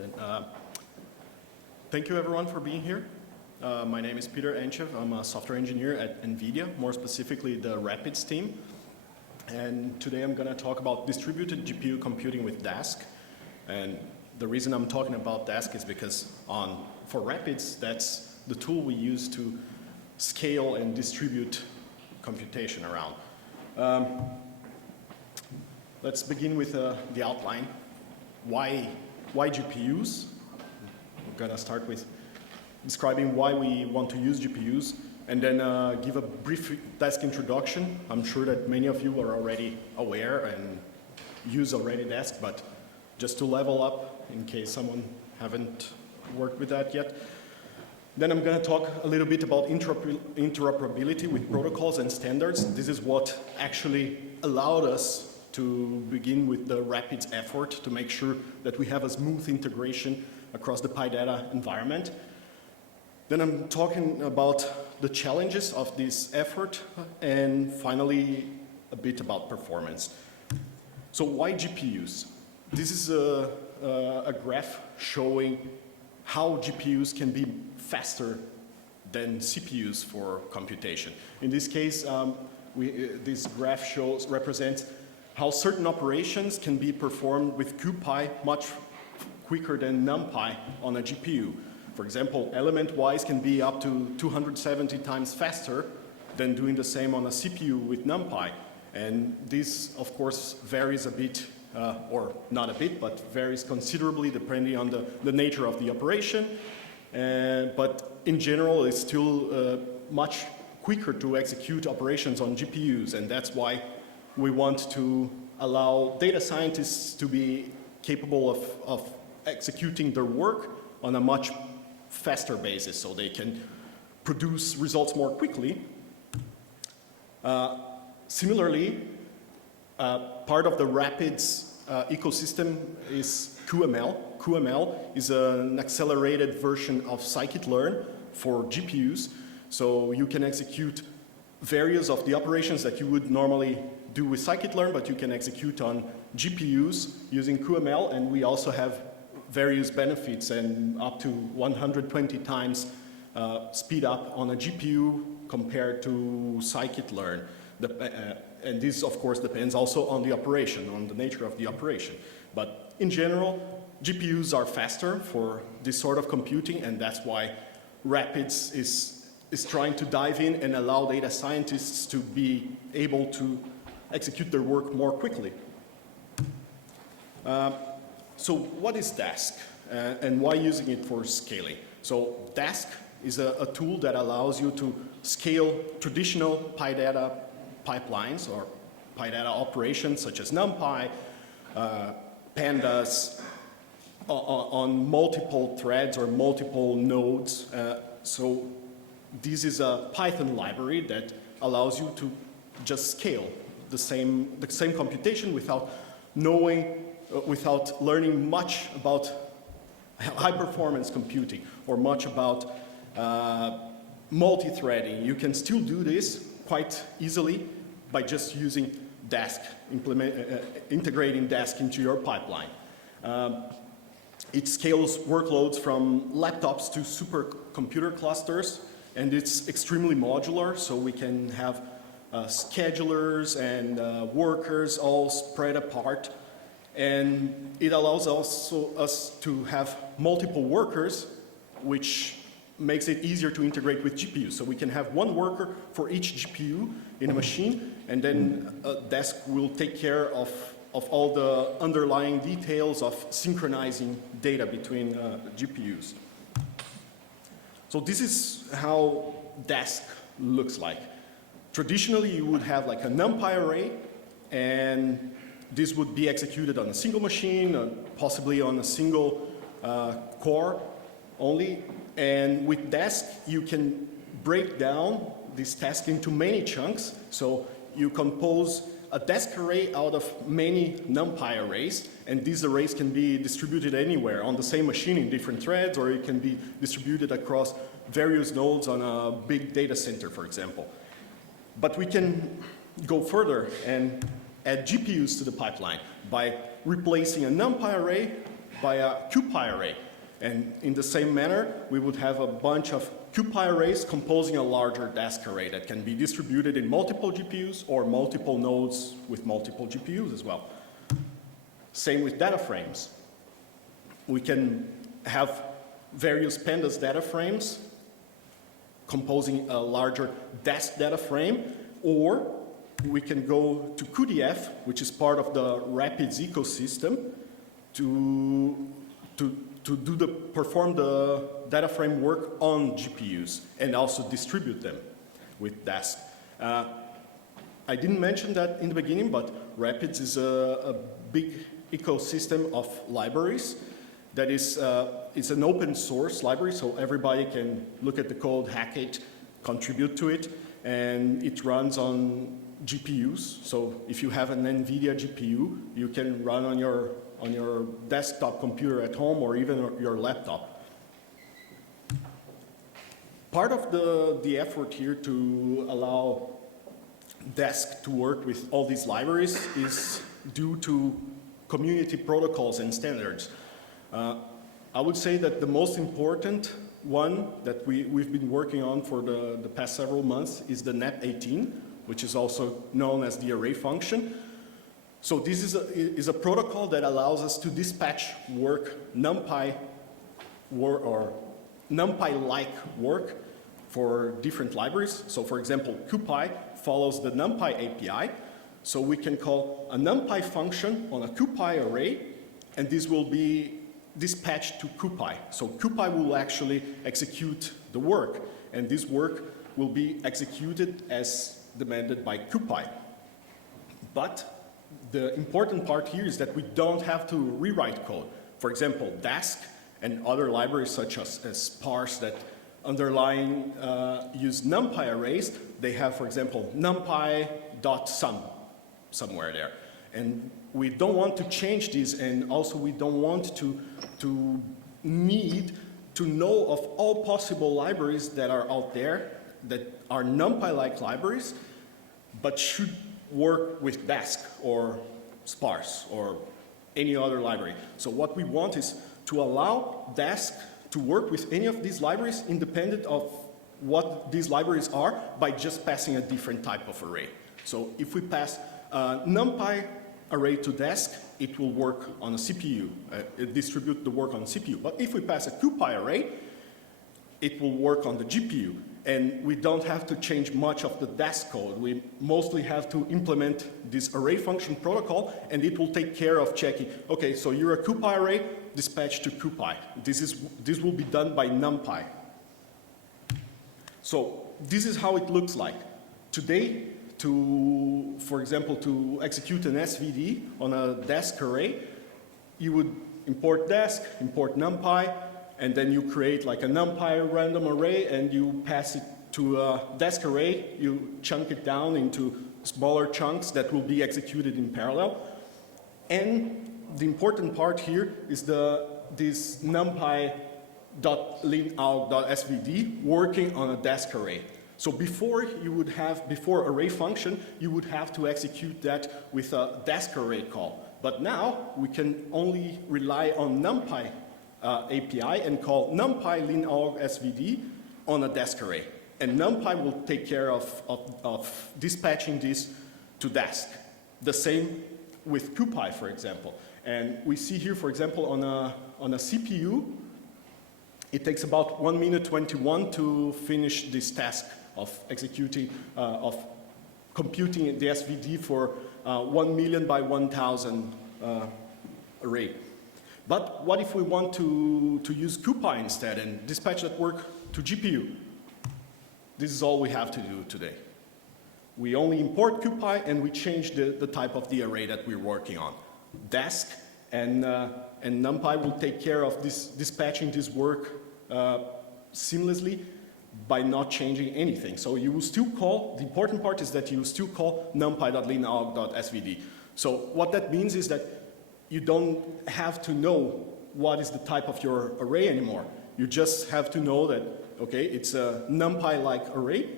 Then, thank you everyone for being here. My name is Entschev. I'm a software engineer at NVIDIA, more specifically the Rapids team. And today I'm going to talk about distributed GPU computing with Dask. And the reason I'm talking about Dask is because for Rapids, that's the tool we use to scale and distribute computation around. Let's begin with the outline. Why GPUs? I'm going to start with describing why we want to use GPUs, and then give a brief Dask introduction. I'm sure that many of you are already aware and use already Dask, but just to level up in case someone haven't worked with that yet. Then I'm going to talk a little bit about interoperability with protocols and standards. This is what actually allowed us to begin with the Rapids effort to make sure that we have a smooth integration across the PyData environment. Then I'm talking about the challenges of this effort, and finally a bit about performance. So why GPUs? This is a graph showing how GPUs can be faster than CPUs for computation. In this case, this graph represents how certain operations can be performed with CuPy much quicker than NumPy on a GPU. For example, element-wise can be up to 270 times faster than doing the same on a CPU with NumPy. And this, of course, varies a bit, or not a bit, but varies considerably depending on the nature of the operation. But in general, it's still much quicker to execute operations on GPUs, and that's why we want to allow data scientists to be capable of executing their work on a much faster basis so they can produce results more quickly. Similarly, part of the Rapids ecosystem is QML. QML is an accelerated version of scikit-learn for GPUs. So you can execute various of the operations that you would normally do with scikit-learn, but you can execute on GPUs using QML, and we also have various benefits and up to 120 times speed up on a GPU compared to scikit-learn. And this, of course, depends also on the operation, on the nature of the operation. But in general, GPUs are faster for this sort of computing, and that's why Rapids is trying to dive in and allow data scientists to be able to execute their work more quickly. So what is Dask and why using it for scaling? So Dask is a tool that allows you to scale traditional PyData pipelines or PyData operations such as NumPy, pandas, on multiple threads or multiple nodes. So this is a Python library that allows you to just scale the same computation without learning much about high-performance computing or much about multi-threading. You can still do this quite easily by just using Dask, integrating Dask into your pipeline. It scales workloads from laptops to supercomputer clusters, and it's extremely modular, so we can have schedulers and workers all spread apart. And it allows also us to have multiple workers, which makes it easier to integrate with GPUs. So we can have one worker for each GPU in a machine, and then Dask will take care of all the underlying details of synchronizing data between GPUs. So this is how Dask looks like. Traditionally, you would have like a NumPy array, and this would be executed on a single machine, possibly on a single core only. And with Dask, you can break down this task into many chunks. So you compose a Dask array out of many NumPy arrays, and these arrays can be distributed anywhere on the same machine in different threads, or it can be distributed across various nodes on a big data center, for example. But we can go further and add GPUs to the pipeline by replacing a NumPy array by a CuPy array. And in the same manner, we would have a bunch of CuPy arrays composing a larger Dask array that can be distributed in multiple GPUs or multiple nodes with multiple GPUs as well. Same with DataFrames. We can have various pandas DataFrames composing a larger Dask DataFrame, or we can go to CUDF, which is part of the Rapids ecosystem, to perform the DataFrame work on GPUs and also distribute them with Dask. I didn't mention that in the beginning, but Rapids is a big ecosystem of libraries that is it's an open source library, so everybody can look at the code, hack it, contribute to it, and it runs on GPUs. So if you have an NVIDIA GPU, you can run on your desktop computer at home or even your laptop. Part of the effort here to allow Dask to work with all these libraries is due to community protocols and standards. I would say that the most important one that we've been working on for the past several months is the NAP18, which is also known as the array function. So this is a protocol that allows us to dispatch work, NumPy or NumPy-like work for different libraries. So for example, CuPy follows the NumPy API. So we can call a NumPy function on a CuPy array, and this will be dispatched to CuPy. So CuPy will actually execute the work, and this work will be executed as demanded by CuPy. But the important part here is that we don't have to rewrite code. For example, Dask and other libraries such as sparse that underlying use NumPy arrays, they have, for example, numpy.sum somewhere there. And we don't want to change this, and also we don't want to need to know of all possible libraries that are out there that are NumPy-like libraries, but should work with Dask or sparse or any other library. So what we want is to allow Dask to work with any of these libraries independent of what these libraries are by just passing a different type of array. So if we pass a NumPy array to Dask, it will work on a CPU, distribute the work on CPU. But if we pass a CuPy array, it will work on the GPU. And we don't have to change much of the Dask code. We mostly have to implement this array function protocol, and it will take care of checking, okay, so you're a CuPy array, dispatch to CuPy. This will be done by NumPy. So this is how it looks like. Today, for example, to execute an SVD on a Dask array, you would import Dask, import NumPy, and then you create like a NumPy random array and you pass it to a Dask array. You chunk it down into smaller chunks that will be executed in parallel. And the important part here is this numpy.linalg.svd working on a Dask array. So before array function, you would have to execute that with a Dask array call. But now we can only rely on NumPy API and call numpy.linalg.svd on a Dask array. And NumPy will take care of dispatching this to Dask. The same with CuPy, for example. And we see here, for example, on a CPU, it takes about 1 minute 21 to finish this task of executing, of computing the SVD for 1 million by 1,000 array. But what if we want to use CuPy instead and dispatch that work to GPU? This is all we have to do today. We only import CuPy and we change the type of the array that we're working on. Dask and NumPy will take care of dispatching this work seamlessly by not changing anything. So you will still call, the important part is that you will still call numpy.linalg.svd. So what that means is that you don't have to know what is the type of your array anymore. You just have to know that, okay, it's a NumPy-like array,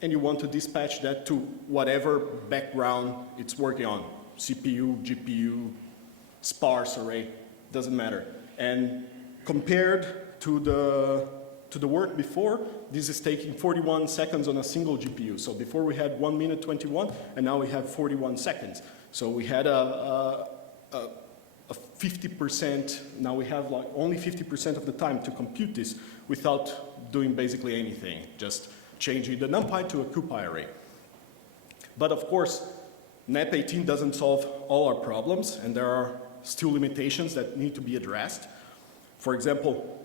and you want to dispatch that to whatever background it's working on. CPU, GPU, sparse array, doesn't matter. And compared to the work before, this is taking 41 seconds on a single GPU. So before we had 1 minute 21, and now we have 41 seconds. So we had a 50%, now we have like only 50% of the time to compute this without doing basically anything, just changing the NumPy to a CuPy array. But of course, NAP18 doesn't solve all our problems, and there are still limitations that need to be addressed. For example,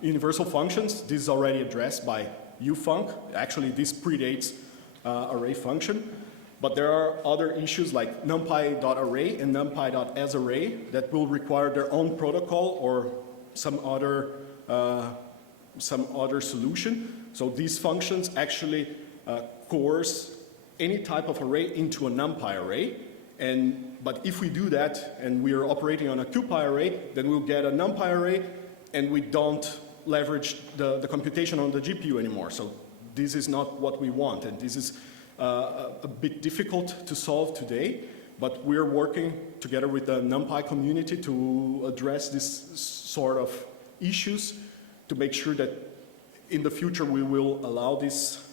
universal functions, this is already addressed by ufunc. Actually, this predates array function. But there are other issues like numpy.array and numpy.asArray that will require their own protocol or some other solution. So these functions actually coerce any type of array into a NumPy array. But if we do that and we are operating on a CuPy array, then we'll get a NumPy array and we don't leverage the computation on the GPU anymore. So this is not what we want, and this is a bit difficult to solve today, but we're working together with the NumPy community to address this sort of issues to make sure that in the future we will allow this,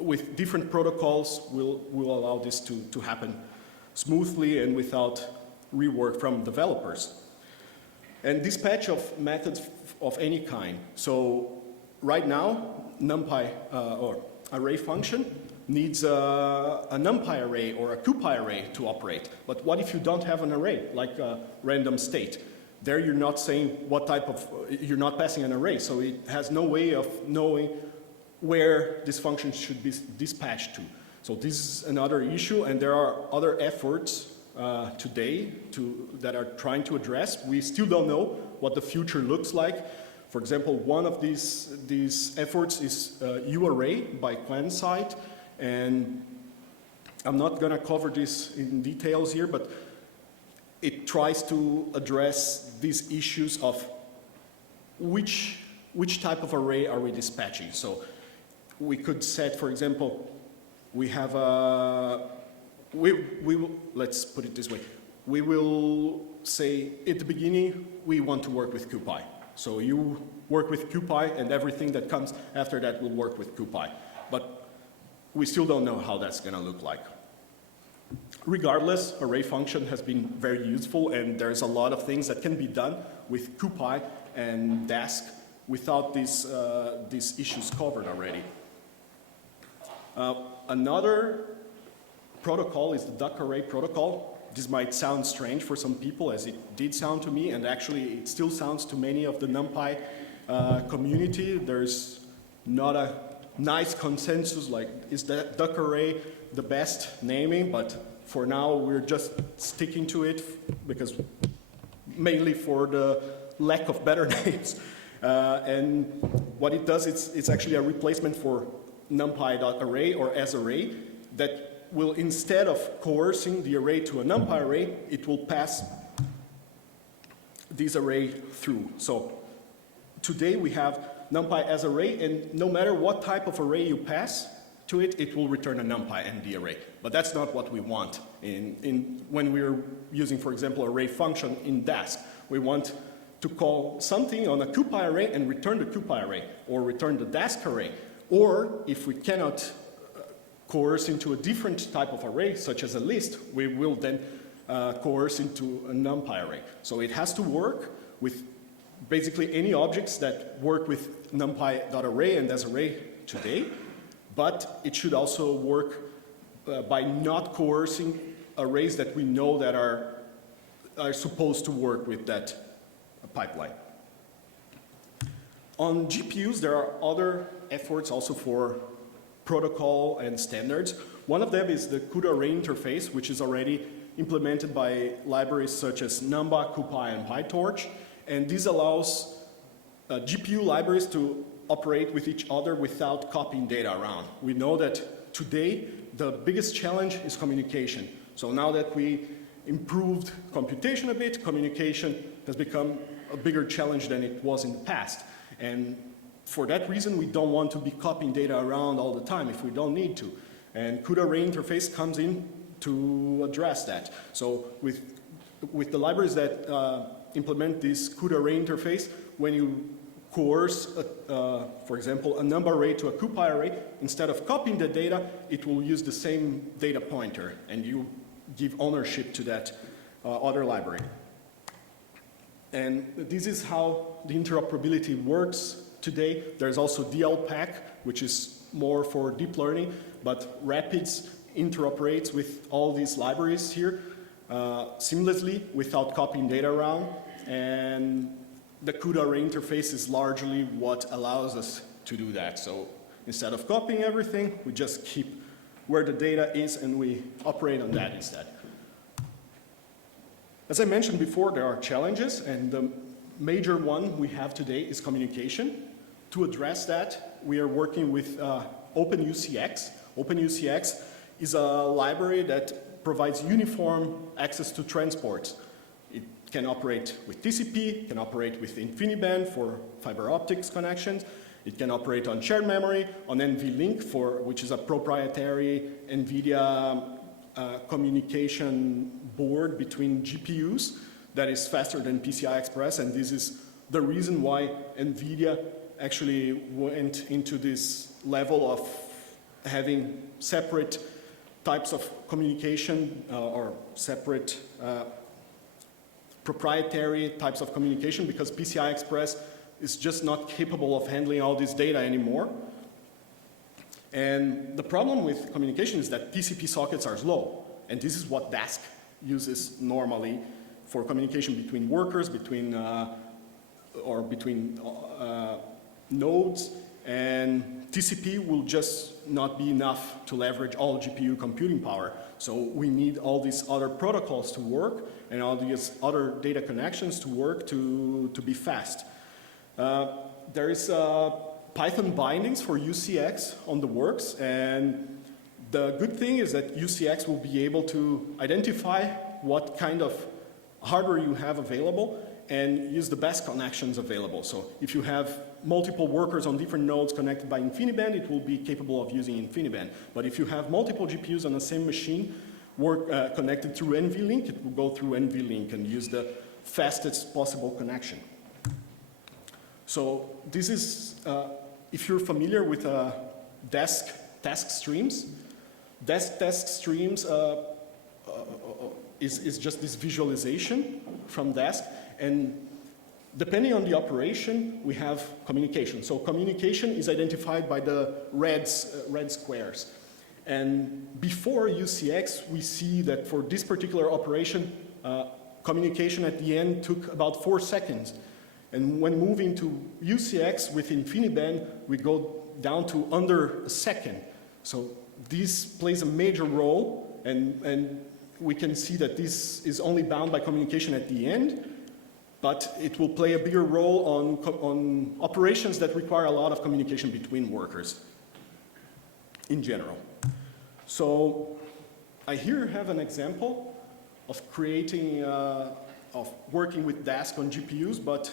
with different protocols, we'll allow this to happen smoothly and without rework from developers. And this patch of methods of any kind. So right now, NumPy or array function needs a NumPy array or a CuPy array to operate. But what if you don't have an array, like a random state? There you're not saying what type of, you're not passing an array, so it has no way of knowing where this function should be dispatched to. So this is another issue, and there are other efforts today that are trying to address. We still don't know what the future looks like. For example, one of these efforts is UArray by QuanSight, and I'm not going to cover this in details here, but it tries to address these issues of which type of array are we dispatching. So we could set, for example, we have a, let's put it this way. We will say at the beginning, we want to work with CuPy. So you work with CuPy, and everything that comes after that will work with CuPy. But we still don't know how that's going to look like. Regardless, array function has been very useful, and there's a lot of things that can be done with CuPy and Dask without these issues covered already. Another protocol is the duck array protocol. This might sound strange for some people, as it did sound to me, and actually it still sounds to many of the NumPy community. There's not a nice consensus, like, is that duck array the best naming? But for now, we're just sticking to it, because mainly for the lack of better names. And what it does, it's actually a replacement for numpy.array or asArray that will, instead of coercing the array to a NumPy array, it will pass this array through. So today we have NumPy as array, and no matter what type of array you pass to it, it will return a NumPy ND array. But that's not what we want when we're using, for example, array function in Dask. We want to call something on a CuPy array and return the CuPy array, or return the Dask array. Or if we cannot coerce into a different type of array, such as a list, we will then coerce into a NumPy array. So it has to work with basically any objects that work with numpy.array and asArray today, but it should also work by not coercing arrays that we know that are supposed to work with that pipeline. On GPUs, there are other efforts also for protocol and standards. One of them is the CUDA array interface, which is already implemented by libraries such as Numba, CuPy, and PyTorch. And this allows GPU libraries to operate with each other without copying data around. We know that today the biggest challenge is communication. So now that we improved computation a bit, communication has become a bigger challenge than it was in the past. And for that reason, we don't want to be copying data around all the time if we don't need to. And CUDA array interface comes in to address that. So with the libraries that implement this CUDA array interface when you coerce, for example, a Numba array to a CuPy array. Instead of copying the data, it will use the same data pointer, and you give ownership to that other library. And this is how the interoperability works today. There's also the Lpack, which is more for deep learning, but Rapids interoperates with all these libraries here seamlessly without copying data around. And the CUDA array interface is largely what allows us to do that. So instead of copying everything, we just keep where the data is and we operate on that instead. As I mentioned before, there are challenges, and the major one we have today is communication. To address that, we are working with OpenUCX. OpenUCX is a library that provides uniform access to transports. It can operate with TCP, can operate with InfiniBand for fiber optics connections. It can operate on shared memory, on NVLink, which is a proprietary NVIDIA communication board between GPUs that is faster than PCI Express, and this is the reason why NVIDIA actually went into this level of having separate types of communication or separate proprietary types of communication, because PCI Express is just not capable of handling all this data anymore. And the problem with communication is that TCP sockets are slow, and this is what Dask uses normally for communication between workers, between nodes, and TCP will just not be enough to leverage all GPU computing power. So we need all these other protocols to work and all these other data connections to work to be fast. There is Python bindings for UCX on the works, and the good thing is that UCX will be able to identify what kind of hardware you have available and use the best connections available. So if you have multiple workers on different nodes connected by InfiniBand, it will be capable of using InfiniBand. But if you have multiple GPUs on the same machine connected through NVLink, it will go through NVLink and use the fastest possible connection. So this is, if you're familiar with Dask task streams, Dask task streams is just this visualization from Dask, and depending on the operation, we have communication. So communication is identified by the red squares. And before UCX, we see that for this particular operation, communication at the end took about 4 seconds. And when moving to UCX with InfiniBand, we go down to under a second. So this plays a major role, and we can see that this is only bound by communication at the end, but it will play a bigger role on operations that require a lot of communication between workers in general. So I here have an example of creating, of working with Dask on GPUs, but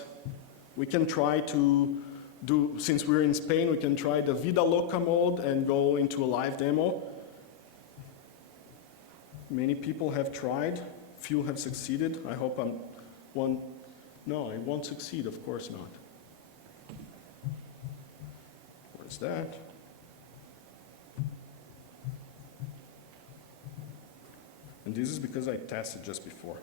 we can try to do, since we're in Spain, we can try the Vida Loca mode and go into a live demo. Many people have tried, few have succeeded. I hope I'm one. No, I won't succeed, of course not. Where's that? And this is because I tested just before.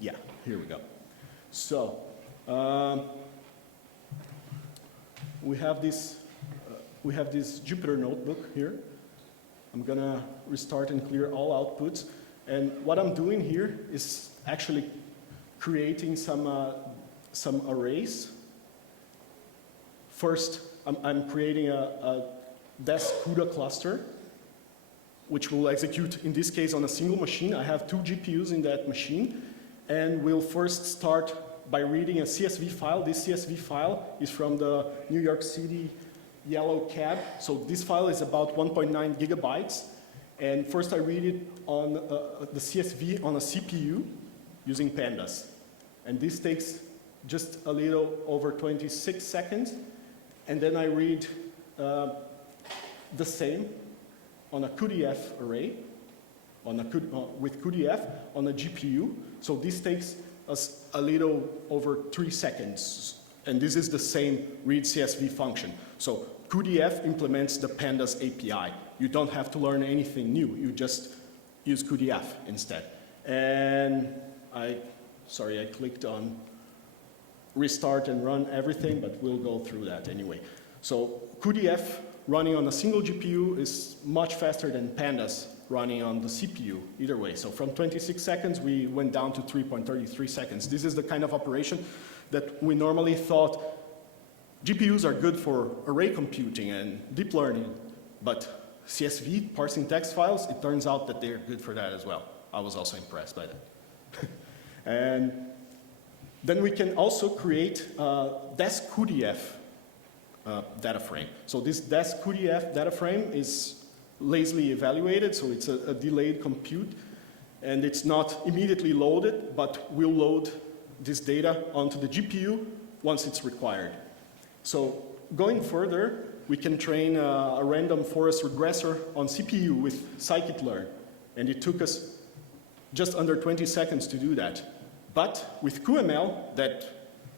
Yeah, here we go. So, we have this Jupyter notebook here. I'm gonna restart and clear all outputs. And what I'm doing here is actually creating some arrays. First, I'm creating a Dask CUDA cluster, which will execute, in this case, on a single machine. I have 2 GPUs in that machine. And we'll first start by reading a CSV file. This CSV file is from the New York City yellow cab. So this file is about 1.9 gigabytes. And first I read it on the CSV on a CPU using pandas. And this takes just a little over 26 seconds. And then I read the same on a CUDF array on a with CUDF on a GPU. So this takes us a little over 3 seconds. And this is the same read CSV function. So CUDF implements the Pandas API. You don't have to learn anything new. You just use CUDF instead. And sorry, I clicked on restart and run everything, but we'll go through that anyway. So CUDF running on a single GPU is much faster than Pandas running on the CPU, either way. So from 26 seconds, we went down to 3.33 seconds. This is the kind of operation that we normally thought GPUs are good for array computing and deep learning, but CSV, parsing text files, it turns out that they're good for that as well. I was also impressed by that. And then we can also create a Dask CUDF data frame. So this Dask CUDF data frame is lazily evaluated, so it's a delayed compute, and it's not immediately loaded, but we'll load this data onto the GPU once it's required. So going further, we can train a random forest regressor on CPU with scikit-learn, and it took us just under 20 seconds to do that. But with QML, that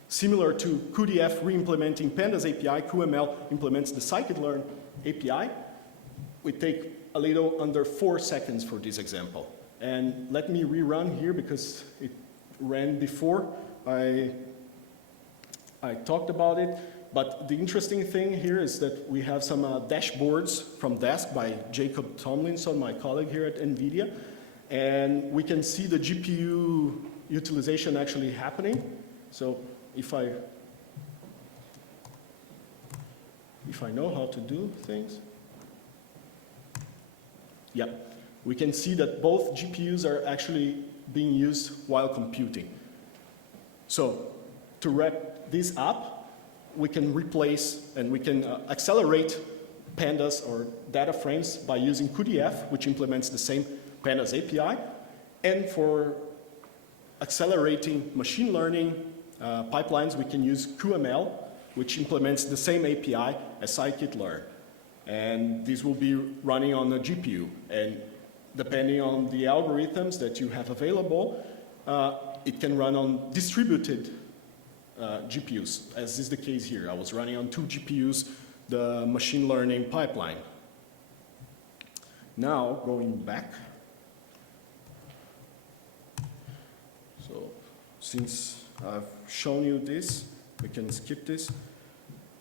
similar to CUDF re-implementing Pandas API, QML implements the scikit-learn API. We take a little under 4 seconds for this example. And let me rerun here because it ran before I talked about it. But the interesting thing here is that we have some dashboards from Dask by Jacob Tomlinson, my colleague here at NVIDIA. And we can see the GPU utilization actually happening. So if I know how to do things, yeah, we can see that both GPUs are actually being used while computing. So to wrap this up, we can replace and we can accelerate Pandas or DataFrames by using CUDF, which implements the same Pandas API. And for accelerating machine learning pipelines, we can use QML, which implements the same API as scikit-learn. And this will be running on a GPU. And depending on the algorithms that you have available, it can run on distributed GPUs, as is the case here. I was running on 2 GPUs, the machine learning pipeline. Now, going back. So, since I've shown you this, we can skip this.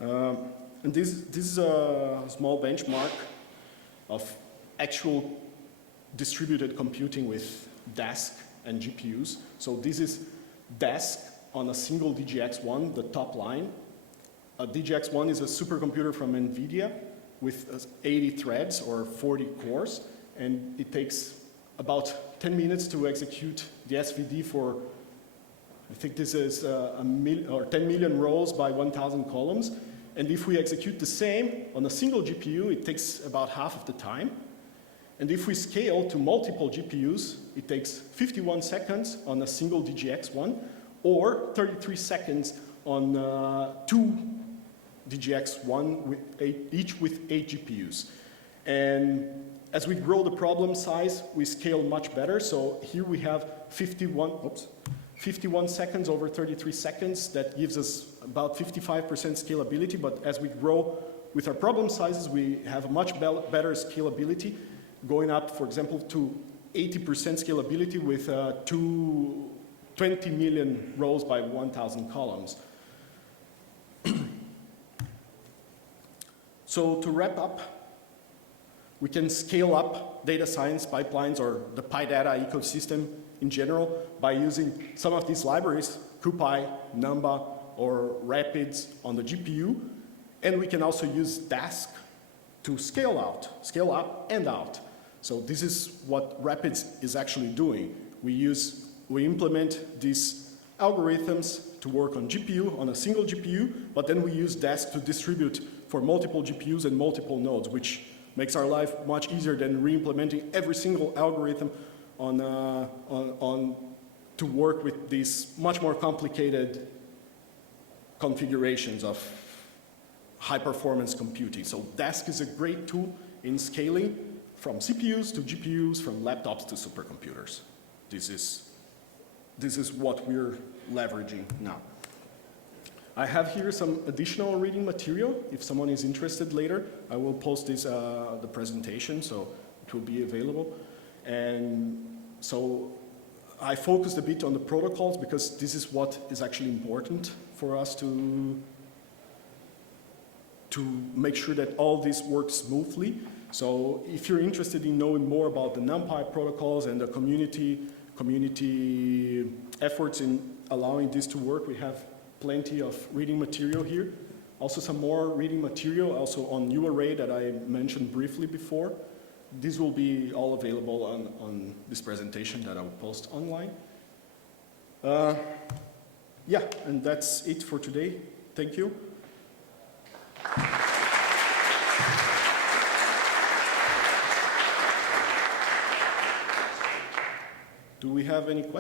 And this is a small benchmark of actual distributed computing with Dask and GPUs. So this is Dask on a single DGX1, the top line. A DGX1 is a supercomputer from NVIDIA with 80 threads or 40 cores, and it takes about 10 minutes to execute the SVD for, I think this is 10 million rows by 1,000 columns. And if we execute the same on a single GPU, it takes about half of the time. And if we scale to multiple GPUs, it takes 51 seconds on a single DGX1, or 33 seconds on 2 DGX1, each with 8 GPUs. And as we grow the problem size, we scale much better. So here we have 51 seconds over 33 seconds. That gives us about 55% scalability. But as we grow with our problem sizes, we have a much better scalability, going up, for example, to 80% scalability with 20 million rows by 1,000 columns. So to wrap up, we can scale up data science pipelines or the PyData ecosystem in general by using some of these libraries, CuPy, Numba, or Rapids on the GPU. And we can also use Dask to scale up and out. So this is what Rapids is actually doing. We implement these algorithms to work on GPU, on a single GPU, but then we use Dask to distribute for multiple GPUs and multiple nodes, which makes our life much easier than re-implementing every single algorithm to work with these much more complicated configurations of high-performance computing. So Dask is a great tool in scaling from CPUs to GPUs, from laptops to supercomputers. This is what we're leveraging now. I have here some additional reading material. If someone is interested later, I will post this, the presentation, so it will be available. And so I focused a bit on the protocols because this is what is actually important for us to make sure that all this works smoothly. So if you're interested in knowing more about the NumPy protocols and the community efforts in allowing this to work, we have plenty of reading material here. Also some more reading material also on UArray that I mentioned briefly before. This will be all available on this presentation that I will post online. Yeah, and that's it for today. Thank you. Do we have any questions?